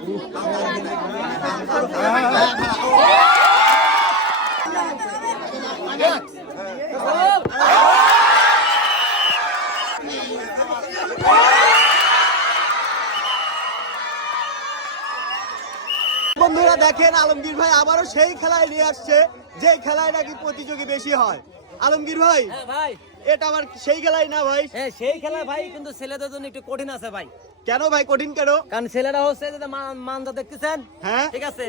বন্ধুরা দেখেন, আলমগীর ভাই আবারও সেই খেলায় নিয়ে আসছে যে খেলায় নাকি প্রতিযোগী বেশি হয়। আলমগীর ভাই, হ্যাঁ ভাই, এটা আবার সেই খেলাই না ভাই? হ্যাঁ সেই খেলা ভাই, কিন্তু ছেলেদের জন্য একটু কঠিন আছে ভাই। কেন ভাই কঠিন কেন? কারণ ছেলেরা হচ্ছে যে মানজা দেখতেছেন, হ্যাঁ ঠিক আছে,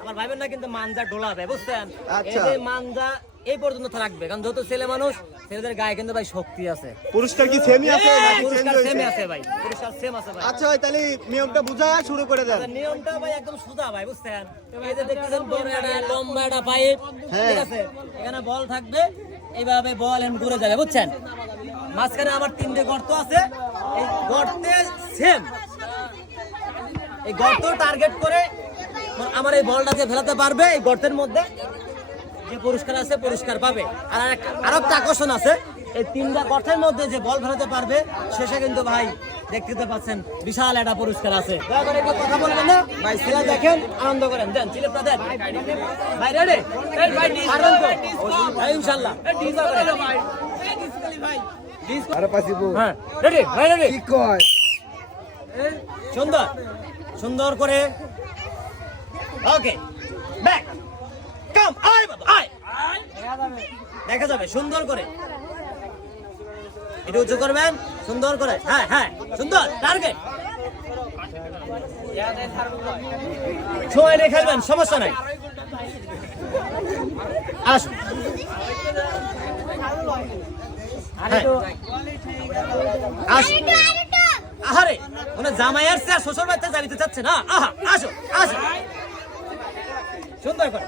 আমার ভাইবেন না কিন্তু মানজা ডোলাবে, বুঝছেন? আচ্ছা। এই যে মানজা এই পর্যন্ত রাখবে, কারণ যেহেতু ছেলে মানুষ, ছেলেদের গায়ে কিন্তু ভাই শক্তি আছে। পুরস্কার কি সেমই আছে নাকি চেঞ্জ পুরস্কার হয়েছে? সেমই আছে ভাই, পুরস্কার সেম আছে ভাই। আচ্ছা ভাই, তাহলে নিয়মটা বুঝায়া শুরু করে দেন। নিয়মটা ভাই একদম সোজা ভাই, বুঝছেন? এই যে দেখতেছেন বড় একটা লম্বা একটা পাইপ, ঠিক আছে, এখানে বল থাকবে, এইভাবে বল এন্ড ঘুরে যাবে, বুঝছেন? মাঝখানে আমার 3টে গর্ত আছে, এই গর্তে সেম এই গর্ত টার্গেট করে আমার এই বলটাকে ফেলাতে পারবে, এই গর্তের মধ্যে যে পুরস্কার আছে পুরস্কার পাবে। আর একটা আকর্ষণ আছে, এই 3টা গর্তের মধ্যে যে বল ফেলাতে পারবে শেষে কিন্তু ভাই দেখতে পাচ্ছেন বিশাল একটা পুরস্কার আছে। দয়া করে একটু কথা বলবেন না ভাই, খেলা দেখেন, আনন্দ করেন। দেন চিলেপটা দেন ভাই, রেডি? পারবেন তো ভাই? ইনশাআল্লাহ ভাই, আরে পাশে বউ হ্যাঁ রেডি ভাই, রেডি? কি কয়? সুন্দর সুন্দর করে, ওকে, ব্যাক কাম, আয় বাবা আয়, দেখা যাবে সুন্দর করে, একটু উঁচু করবেন, সুন্দর করে, হ্যাঁ হ্যাঁ সুন্দর, টার্গেট, সময় নিয়ে খেলবেন, সমস্যা নাই। আসুন, আসুন, আহারে মানে জামাই আসছে আর শ্বশুর বাড়িতে যাইতে চাচ্ছে না, আহা আসো আসো, সুন্দর করে,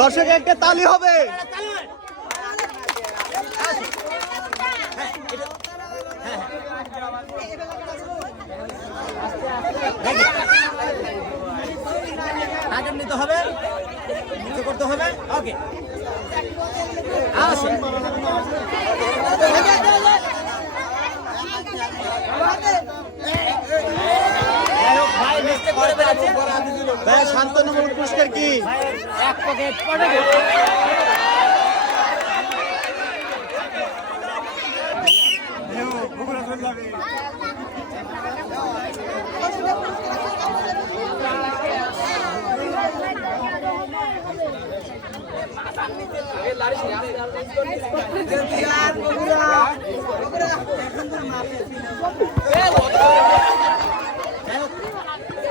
দর্শক একটা তালি হবে। আগে নিতে হবে, নিচে করতে হবে, ওকে আসুন, ভাই মিস্টেক করে ফেলেছে ভাই, শান্তনুমূলক পুরস্কার কি? এক পকেট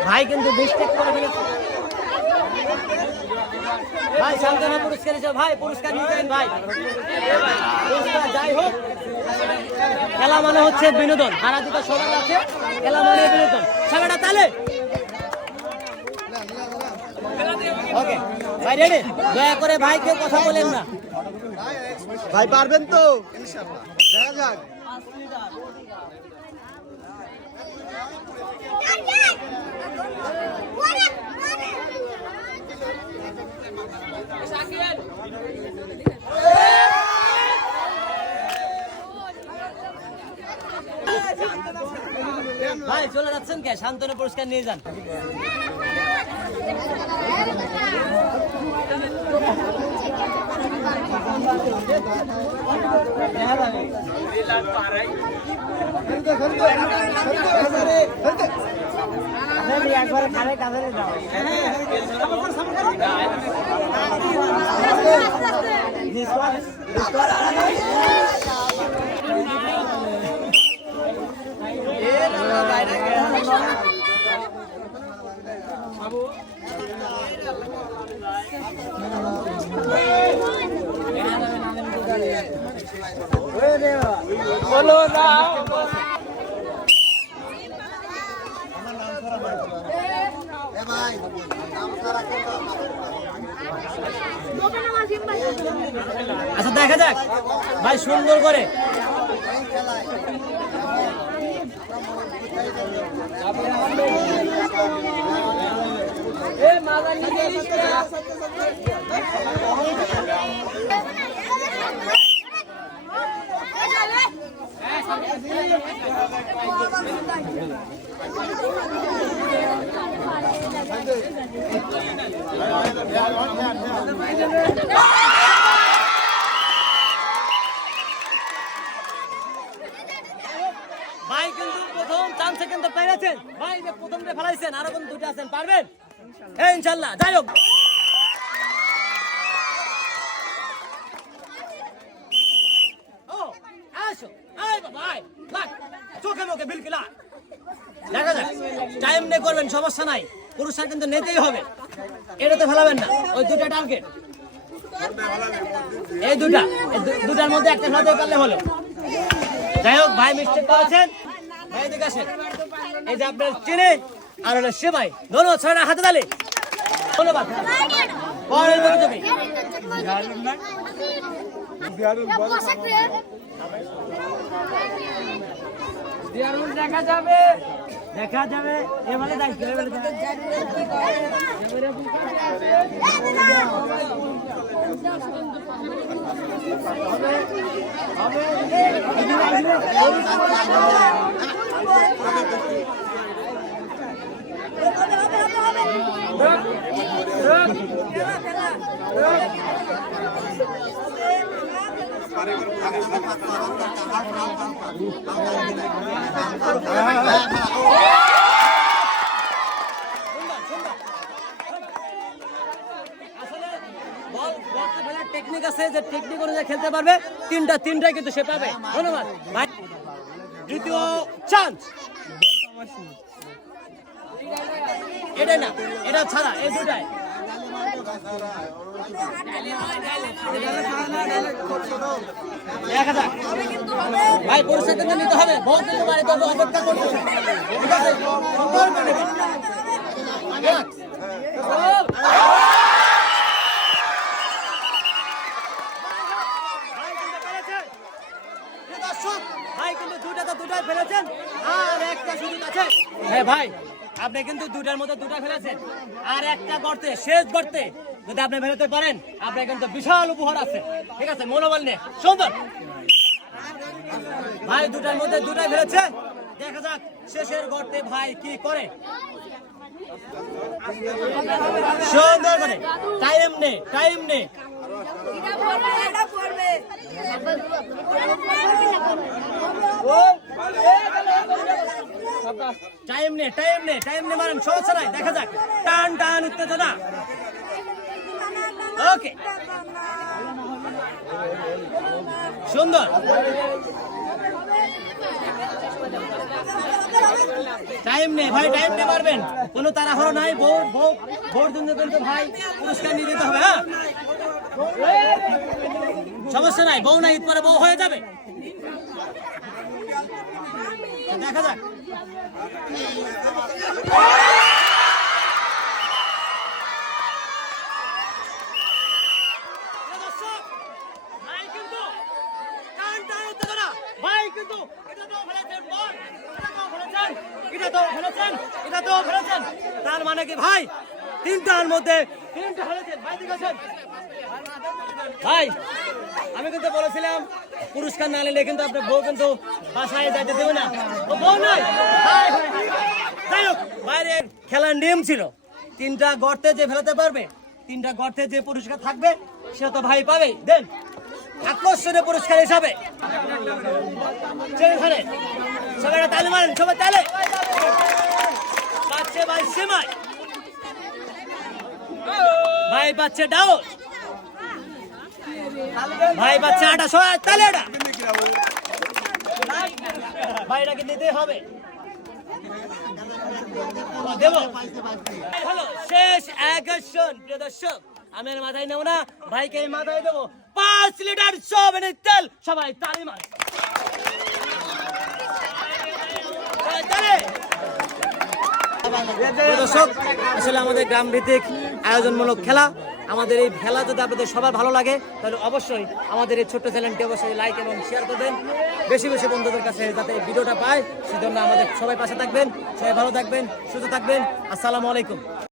ভাই, কিন্তু মিস্টেক করে ফেলেছে ভাই। সান্ত্বনা পুরস্কার হিসেবে ভাই পুরস্কার নিয়ে যান ভাই, পুরস্কার যাই হোক, খেলা মানে হচ্ছে বিনোদন, হারা দুটো সবার আছে, খেলা মানে বিনোদন, সবাইটা তালে, ওকে ভাই রেডি? দয়া করে ভাই কেউ কথা বলেন না ভাই, পারবেন তো? ইনশাআল্লাহ, দেখা যাক। ভাই চলে যাচ্ছেন কে? শান্তনু পুরস্কার নিয়ে যান। একবারে খালে কাছে যাও, বলো না আচ্ছা দেখা যাক ভাই, সুন্দর করে ভাই কিন্তু প্রথম চান্সে কিন্তু পেরেছেন ভাই, যে প্রথমটা ফেলাইছেন, আরো কিন্তু দুটো আছেন, পারবেন? হ্যাঁ ইনশাল্লাহ। যাই হোক, ও আসো, এই বাবা, আয়, লাগ, চোখে মুখে বিলকি লাগ। দেখা যাক, টাইম নিয়ে করবেন, সমস্যা নাই, পুরস্কার কিন্তু নিতেই হবে। এটাতে ফেলাবেন না, ওই দুটা টার্গেট, এই দুটার মধ্যে একটা ফেলাতে পারলে হলো। যাই হোক, ভাই মিস্টেক করেছেন, ভাই এদিকে আসেন। এই যে আপনার চিনি আর হলো সে ভাই, ধন্যবাদ, সবাই হাতে তালি, ধন্যবাদ। পরের প্রতিযোগী দেখা যাবে। দেখা যাবে, এবারে দায়িত্ব, এবারে টেকনিক আছে, যে টেকনিক অনুযায়ী খেলতে পারবে, তিনটাই কিন্তু সে পাবে। ধন্যবাদ ভাই। দ্বিতীয় চান্স, এটা না, এটা ছাড়া, এই দুটাই। দেখা যাক ভাই, পরিষ্কার কিন্তু নিতে হবে, বহুত দিন বাড়িতে অপেক্ষা করতেছে, ঠিক আছে? সুন্দর করে নেবেন। ভাই কিন্তু দুটাই ফেলেছেন, আর একটা সুযোগ আছে। হ্যাঁ ভাই, আপনি কিন্তু দুটার মধ্যে দুটা ফেলেছেন, আর একটা গর্তে, শেষ গর্তে যদি আপনি ফেলতে পারেন, আপনার কিন্তু বিশাল উপহার আছে, ঠিক আছে? মনোবল নিয়ে সুন্দর। ভাই দুটার মধ্যে দুটাই ফেলেছে, দেখা যাক শেষের গর্তে ভাই কি করে। সুন্দর করে, টাইম নে। টাইম নে মারেন, সমস্যা নাই। দেখা যাক, টান উত্তেজনা। ওকে, সুন্দর। টাইম নেই ভাই, টাইম নিয়ে মারবেন, কোনো তাড়াহুড়ো নাই। ভোর জন্য কিন্তু ভাই পুরস্কার নিয়ে দিতে হবে। হ্যাঁ, সমস্যা নাই, বউ না, ঈদ পরে বউ হয়ে যাবে। দেখা যাক, ভাই কিন্তু এটা তো ফেলেছেন, তার মানে কি ভাই তিনটার মধ্যে তিনটা ফেলেছেন। ভাই ঠিক আছে ভাই, আমি কিন্তু বলেছিলাম পুরস্কার না নিলে কিন্তু আপনার বউ কিন্তু বাসায় যাইতে দেবে না, ও বউ নাই। যাই হোক, বাইরে খেলার নিয়ম ছিল, তিনটা গর্তে যে ফেলাতে পারবে, তিনটা গর্তে যে পুরস্কার থাকবে সে তো ভাই পাবে। দেন আকর্ষণীয় পুরস্কার হিসাবে সবাই তালে মারেন, সবাই তালে। পাচ্ছে ভাই সেমাই, ভাই পাচ্ছে ডাউল, ভাই পাচ্ছে আটা, সবাই তালে। এটা ভাইটাকে দিতে হবে, দেব। হলো শেষ আকর্ষণ। প্রিয় দর্শক, আমি আর মাথায় নেব না, ভাইকে মাথায় দেবো 5 লিটার সয়াবিনের তেল। সবাই তালি মার। দর্শক, আসলে আমাদের গ্রাম ভিত্তিক আয়োজনমূলক খেলা, আমাদের এই খেলা যদি আপনাদের সবার ভালো লাগে তাহলে অবশ্যই আমাদের এই ছোট্ট চ্যানেলটি অবশ্যই লাইক এবং শেয়ার করবেন, বেশি বেশি বন্ধুদের কাছে যাতে এই ভিডিওটা পায়, সেজন্য আমাদের সবাই পাশে থাকবেন। সবাই ভালো থাকবেন, সুস্থ থাকবেন। আসসালামু আলাইকুম।